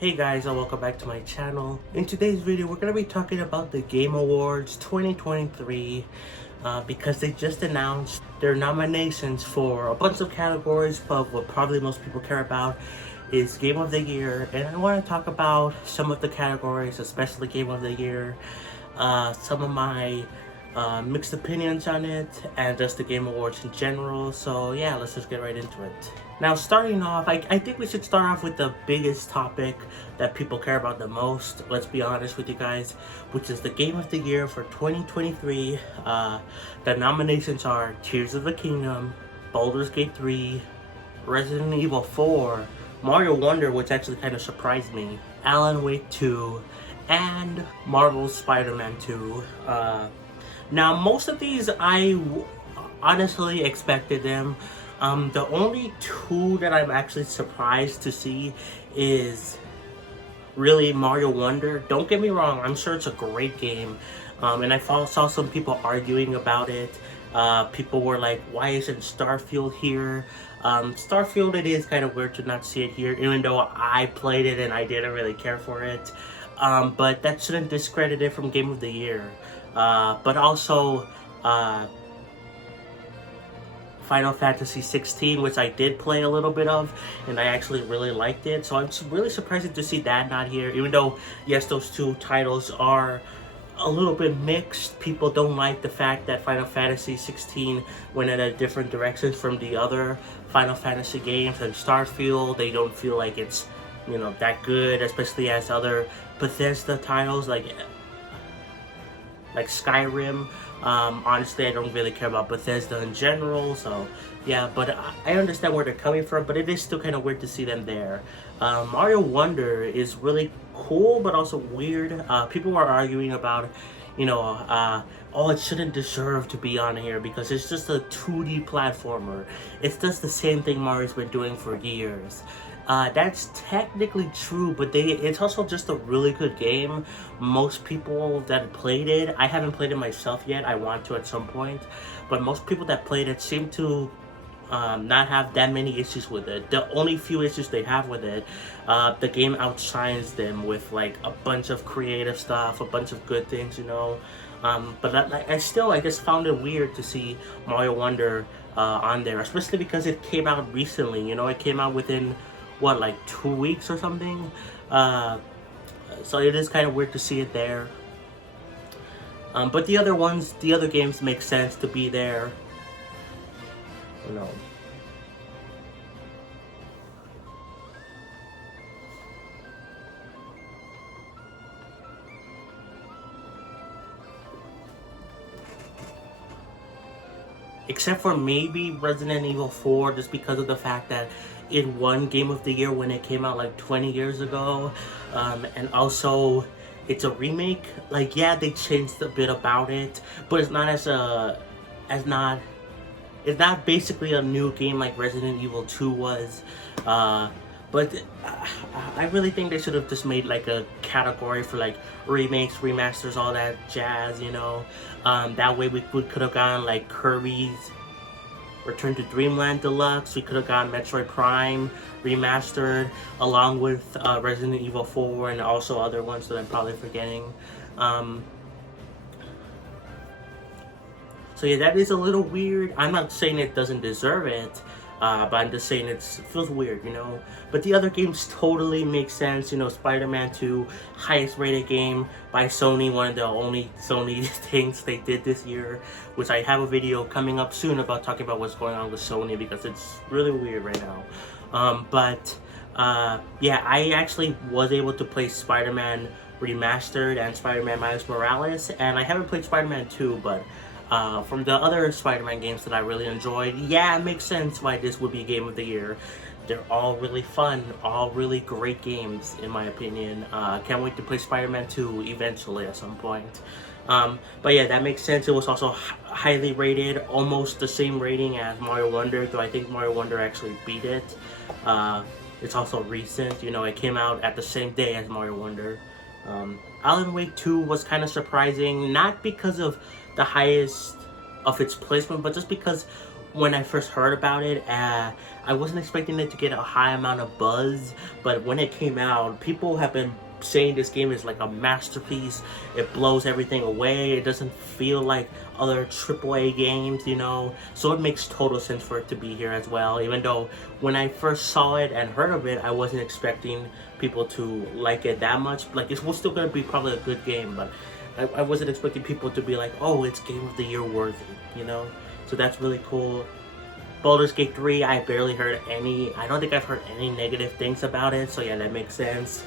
Hey guys, and welcome back to my channel. In today's video, we're going to be talking about the Game Awards 2023 because they just announced their nominations for a bunch of categories, but what probably most people care about is Game of the Year. And I want to talk about some of the categories, especially Game of the Year, some of my mixed opinions on it, and just the Game Awards in general. So yeah, let's just get right into it. Now, starting off, I think we should start off with the biggest topic that people care about the most, let's be honest with you guys, which is the Game of the Year for 2023. The nominations are Tears of the Kingdom, Baldur's Gate 3, Resident Evil 4, Mario Wonder, which actually kind of surprised me, Alan Wake 2, and Marvel's Spider-Man 2. Now, most of these I honestly expected them. The only two that I'm actually surprised to see is really Mario Wonder. Don't get me wrong, I'm sure it's a great game. And I saw some people arguing about it. People were like, why isn't Starfield here? Starfield, it is kind of weird to not see it here, even though I played it and I didn't really care for it. But that shouldn't discredit it from Game of the Year. But also, Final Fantasy 16, which I did play a little bit of, and I actually really liked it. So I'm really surprised to see that not here, even though, yes, those two titles are a little bit mixed. People don't like the fact that Final Fantasy 16 went in a different direction from the other Final Fantasy games, and Starfield, they don't feel like it's, that good, especially as other Bethesda titles like Skyrim. Honestly, I don't really care about Bethesda in general, so yeah, but I understand where they're coming from, but it is still kind of weird to see them there. Mario Wonder is really cool, but also weird. People are arguing about, oh, it shouldn't deserve to be on here because it's just a 2D platformer. It's just the same thing Mario's been doing for years. That's technically true, but it's also just a really good game. Most people that played it, I haven't played it myself yet, I want to at some point, but most people that played it seem to not have that many issues with it. The only few issues they have with it, the game outshines them with like a bunch of creative stuff, a bunch of good things, but I just found it weird to see Mario Wonder on there, especially because it came out recently. It came out within what, like 2 weeks or something. So it is kind of weird to see it there. But the other games make sense to be there. Except for maybe Resident Evil 4, just because of the fact that it won Game of the Year when it came out like 20 years ago. And also, it's a remake. Like, yeah, they changed a bit about it, but it's not it's not basically a new game like Resident Evil 2 was. But I really think they should have just made like a category for like remakes, remasters, all that jazz, that way we could have gone like Kirby's Return to Dreamland Deluxe, we could have gotten Metroid Prime remastered along with Resident Evil 4 and also other ones that I'm probably forgetting. So yeah, that is a little weird. I'm not saying it doesn't deserve it, but I'm just saying it feels weird, But the other games totally make sense. Spider-Man 2, highest rated game by Sony, one of the only Sony things they did this year, which I have a video coming up soon about talking about what's going on with Sony because it's really weird right now. Yeah, I actually was able to play Spider-Man Remastered and Spider-Man Miles Morales, and I haven't played Spider-Man 2, but from the other Spider-Man games that I really enjoyed, yeah, it makes sense why this would be Game of the Year. They're all really fun, all really great games, in my opinion. Can't wait to play Spider-Man 2 eventually at some point. But yeah, that makes sense. It was also highly rated, almost the same rating as Mario Wonder, though I think Mario Wonder actually beat it. It's also recent, it came out at the same day as Mario Wonder. Alan Wake 2 was kind of surprising, not because of the highest of its placement, but just because when I first heard about it, I wasn't expecting it to get a high amount of buzz, but when it came out, people have been saying this game is like a masterpiece. It blows everything away. It doesn't feel like other AAA games, you know, so it makes total sense for it to be here as well, even though when I first saw it and heard of it, I wasn't expecting people to like it that much. Like, it was still going to be probably a good game, but I wasn't expecting people to be like, oh, it's Game of the Year worthy, you know, so that's really cool. Baldur's Gate 3, I barely heard any, I don't think I've heard any negative things about it, so yeah, that makes sense.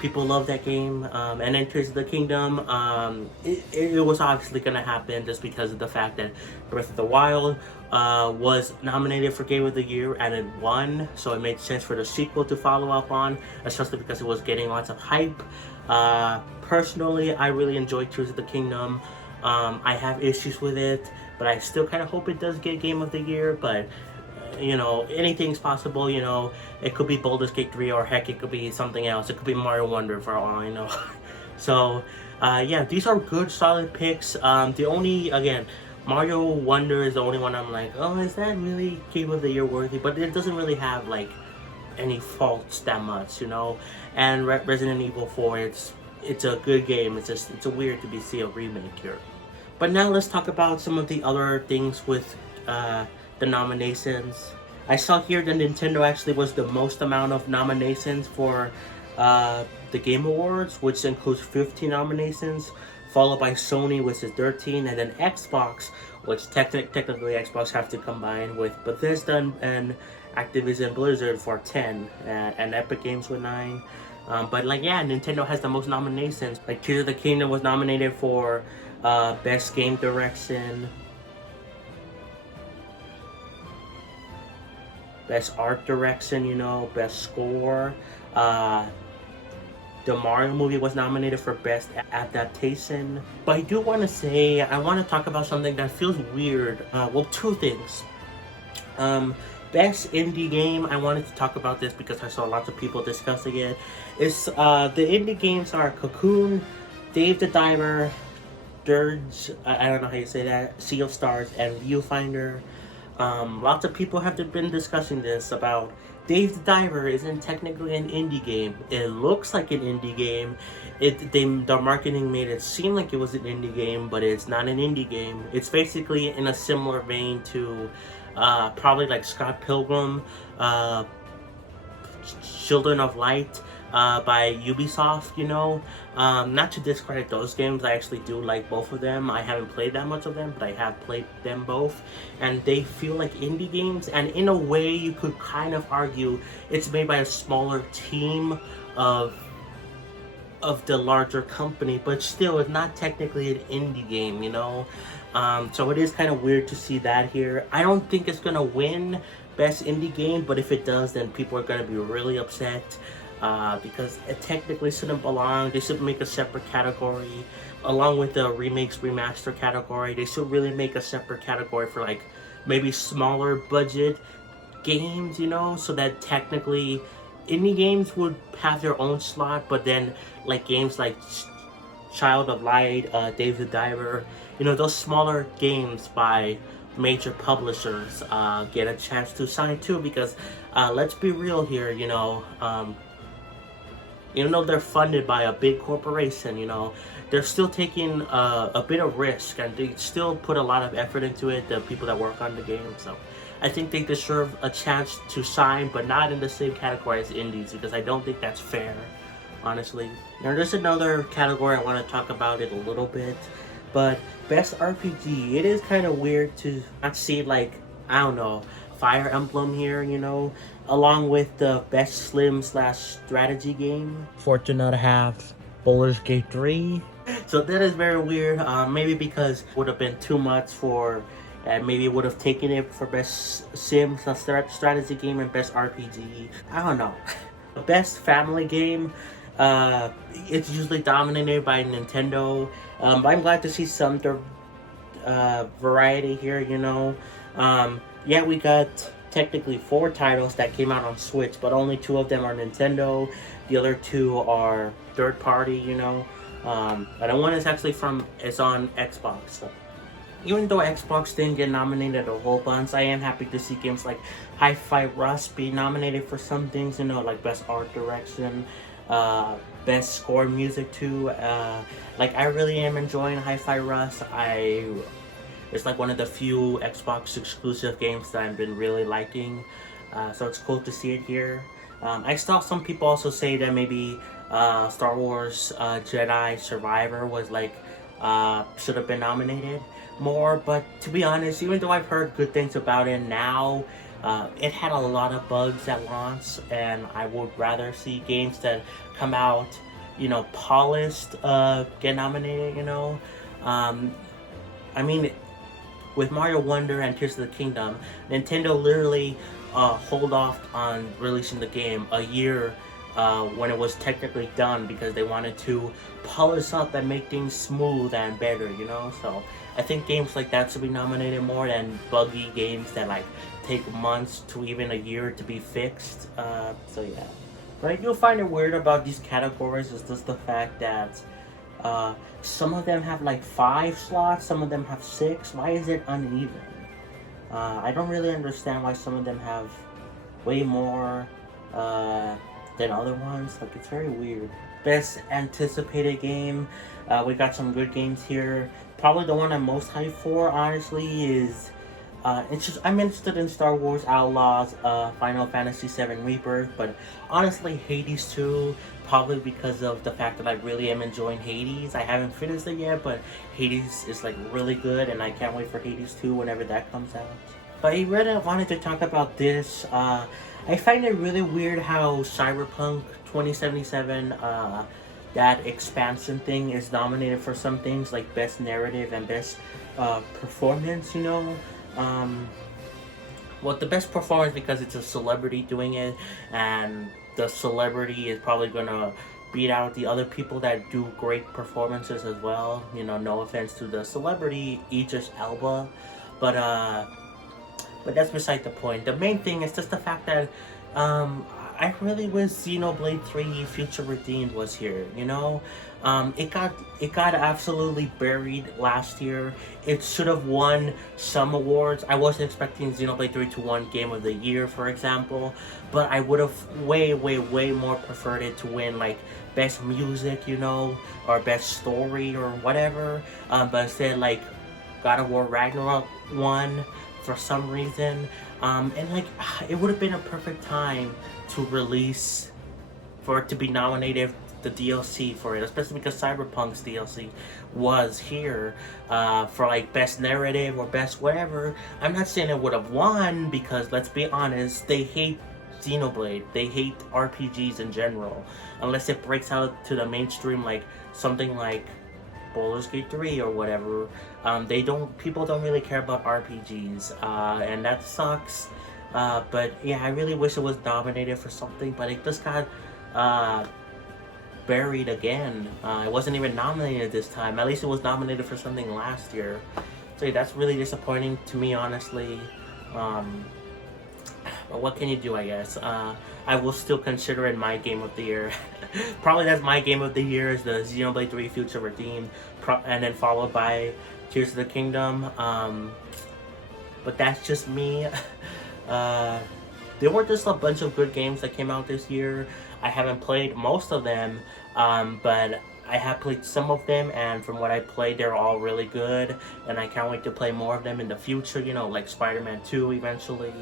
People love that game. And then Tears of the Kingdom, it was obviously going to happen just because of the fact that Breath of the Wild was nominated for Game of the Year and it won, so it made sense for the sequel to follow up on, especially because it was getting lots of hype. Personally, I really enjoyed Tears of the Kingdom. I have issues with it, but I still kind of hope it does get Game of the Year, but you know, anything's possible, you know. It could be Baldur's Gate 3, or heck, it could be something else. It could be Mario Wonder for all I know. So, yeah, these are good, solid picks. The only, again, Mario Wonder is the only one I'm like, oh, is that really Game of the Year worthy? But it doesn't really have, like, any faults that much, you know. And Resident Evil 4, it's a good game. It's just, it's a weird to be see a remake here. But now let's talk about some of the other things with, the nominations. I saw here that Nintendo actually was the most amount of nominations for the Game Awards, which includes 15 nominations, followed by Sony, which is 13, and then Xbox, which technically Xbox have to combine with Bethesda and Activision Blizzard for 10, and Epic Games with 9. But like, yeah, Nintendo has the most nominations. Like, Tears of the Kingdom was nominated for Best Game Direction, Best Art Direction, you know, Best Score. The Mario movie was nominated for Best Adaptation. But I do want to say, I want to talk about something that feels weird. Well, two things. Best Indie Game, I wanted to talk about this because I saw lots of people discussing it. It's, the indie games are Cocoon, Dave the Diver, Dirge, I don't know how you say that, Sea of Stars, and Viewfinder. Lots of people have been discussing this about Dave the Diver isn't technically an indie game. It looks like an indie game. The marketing made it seem like it was an indie game, but it's not an indie game. It's basically in a similar vein to probably like Scott Pilgrim, Children of Light, by Ubisoft, you know. Not to discredit those games, I actually do like both of them. I haven't played that much of them, but I have played them both, and they feel like indie games, and in a way you could kind of argue it's made by a smaller team of the larger company, but still it's not technically an indie game, you know. So it is kind of weird to see that here. I don't think it's gonna win Best Indie Game, but if it does, then people are gonna be really upset. Because it technically shouldn't belong. They should make a separate category along with the remakes remaster category. They should really make a separate category for like maybe smaller budget games, you know, so that technically indie games would have their own slot, but then like games like Child of Light, Dave the Diver, you know, those smaller games by major publishers get a chance to shine too, because let's be real here, you know, even though they're funded by a big corporation, you know, they're still taking a bit of risk, and they still put a lot of effort into it, the people that work on the game. So I think they deserve a chance to shine, but not in the same category as indies, because I don't think that's fair, honestly. Now there's another category I want to talk about it a little bit, but Best RPG, it is kind of weird to not see, like, I don't know, Fire Emblem here, you know, along with the Best Slim / Strategy Game. Fortunate to have Baldur's Gate 3. So that is very weird, maybe because it would have been too much for, and maybe it would have taken it for Best Sim / Strategy Game and Best RPG. I don't know. Best Family Game, it's usually dominated by Nintendo. But I'm glad to see some variety here, you know. Yeah, we got technically 4 titles that came out on Switch, but only 2 of them are Nintendo. The other 2 are third party, you know. And one is actually it's on Xbox. So. even though Xbox didn't get nominated a whole bunch, I am happy to see games like Hi-Fi Rush be nominated for some things, you know, like Best Art Direction, Best Score Music too. Like, I really am enjoying Hi-Fi Rush. It's like one of the few Xbox exclusive games that I've been really liking. So it's cool to see it here. I saw some people also say that maybe Star Wars Jedi Survivor was like should have been nominated more, but to be honest, even though I've heard good things about it now, it had a lot of bugs at launch, and I would rather see games that come out, you know, polished, get nominated, you know. I mean, with Mario Wonder and Tears of the Kingdom, Nintendo literally hold off on releasing the game a year when it was technically done because they wanted to polish up and make things smooth and better, you know? So I think games like that should be nominated more than buggy games that like take months to even a year to be fixed. So yeah. What I do find it weird about these categories is just the fact that some of them have like 5 slots, some of them have 6. Why is it uneven? I don't really understand why some of them have way more than other ones. Like, it's very weird. Best anticipated game. We got some good games here. Probably the one I'm most hyped for, honestly, is I'm interested in Star Wars Outlaws, Final Fantasy VII Rebirth, but honestly, Hades 2, probably because of the fact that I really am enjoying Hades. I haven't finished it yet, but Hades is like really good, and I can't wait for Hades 2 whenever that comes out. But I really wanted to talk about this. I find it really weird how Cyberpunk 2077, that expansion thing, is nominated for some things like Best Narrative and Best Performance, you know? Well, the best performance because it's a celebrity doing it, and the celebrity is probably gonna beat out the other people that do great performances as well. You know, no offense to the celebrity Idris Elba, but that's beside the point. The main thing is just the fact that I really wish Xenoblade 3 Future Redeemed was here, you know? It got absolutely buried last year. It should have won some awards. I wasn't expecting Xenoblade 3 to win Game of the Year, for example, but I would have way more preferred it to win like Best Music, you know, or Best Story or whatever. But instead, like, God of War Ragnarok won for some reason. And like, it would have been a perfect time to release, for it to be nominated, the DLC for it, especially because Cyberpunk's DLC was here for like Best Narrative or Best whatever. I'm not saying it would have won because, let's be honest, they hate Xenoblade. They hate RPGs in general. Unless it breaks out to the mainstream, like something like Baldur's Gate 3 or whatever. People don't really care about RPGs, and that sucks. But yeah, I really wish it was nominated for something, but it just got buried again. It wasn't even nominated this time. At least it was nominated for something last year. So yeah, that's really disappointing to me, honestly. But what can you do, I guess? I will still consider it my game of the year. Probably that's my game of the year is the Xenoblade 3 Future Redeemed, and then followed by Tears of the Kingdom. But that's just me. There were just a bunch of good games that came out this year. I haven't played most of them, but I have played some of them, and from what I played, they're all really good, and I can't wait to play more of them in the future, you know, like Spider-Man 2 eventually,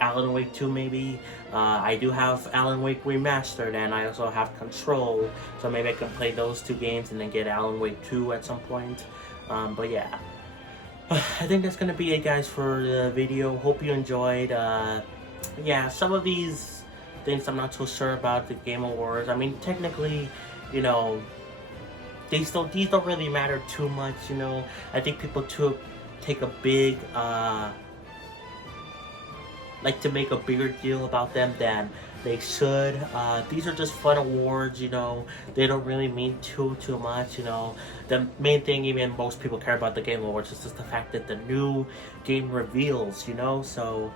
Alan Wake 2 maybe. I do have Alan Wake Remastered, and I also have Control, so maybe I can play those 2 games and then get Alan Wake 2 at some point. But yeah, I think that's gonna be it, guys, for the video. Hope you enjoyed. Yeah, some of these things I'm not so sure about the Game Awards. I mean, technically, you know, these don't really matter too much, you know. I think people take a big like to make a bigger deal about them than they should. These are just fun awards, you know. They don't really mean too much, you know. The main thing, even most people care about the Game Awards, is just the fact that the new game reveals, you know. So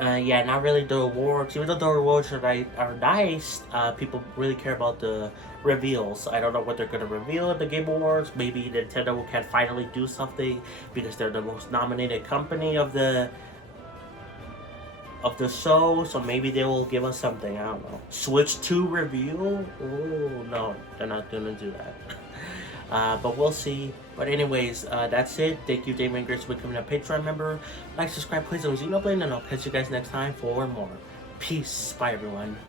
Yeah, not really the awards. Even though the awards are nice, people really care about the reveals. I don't know what they're gonna reveal at the Game Awards. Maybe Nintendo can finally do something because they're the most nominated company of the show. So maybe they will give us something. I don't know. Switch 2 reveal? Oh no, they're not gonna do that. But we'll see. But anyways, that's it. Thank you, Damon Grace, for becoming a Patreon member. Like, subscribe, please, on Xenoblade, and I'll catch you guys next time for more. Peace. Bye, everyone.